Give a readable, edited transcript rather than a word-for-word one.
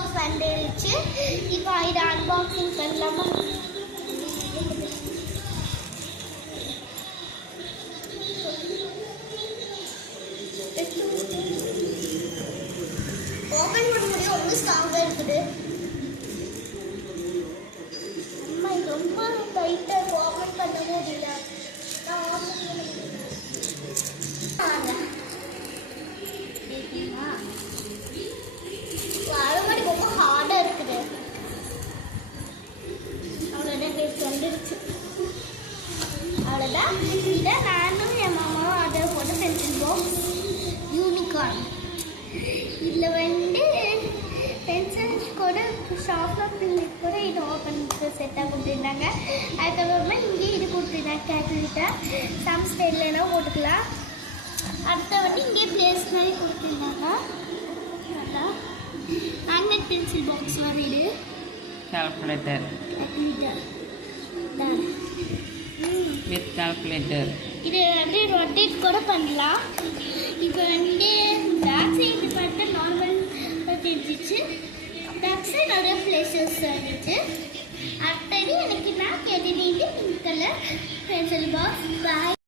Box வந்துருச்சு. இப்போ இதை அன்பாக்சிங் பண்ணலாமா? ஓபன் பண்ண முடியும், ரொம்ப ஸ்ட்ராங்காக இருக்குது. அம்மா இது ரொம்ப டைட்டாக ஓபன் பண்ண முடியல. அழுமாடி ரொம்ப ஹார்டாக இருக்குது. அவ்வளோதான் டேஸ்ட் வந்துருச்சு. அவ்வளோதான். இதை நானும் என் மாமாவும் அதை போட்டு பென்சில் பாக்ஸ் யூனிகார்ன். இதில் வந்து பென்சில்ஸ் கூட ஷார்ப்னர் பின்னிட் கூட இது ஓப்பன் செட்டாக கொடுத்துருந்தாங்க. அதுக்கப்புறமா இங்கே இது கொடுத்துருந்தாங்க கேல்குலேட்டர். சம் ஸ்டைல்லாம் போட்டுக்கலாம். அடுத்த வந்து இங்கே பிளேஸ் மாதிரி கொடுத்துருந்தாங்க. அதான் மேக்னெட் பென்சில் பாக்ஸ் மாதிரி இது கால்குலேட்டர் வித் கால்குலேட்டர். இது வந்து ரொட்டேட் கூட பண்ணலாம். இப்போ வந்து பேக் சைடு பார்த்தா நார்மல் தெரிஞ்சிச்சு. பேக் சைடு நிறைய பிளேசஸ் இருந்துச்சு. அடுத்தது எனக்கு நான் கேட்டது பிங்க் கலர் பென்சில் பாக்ஸ்.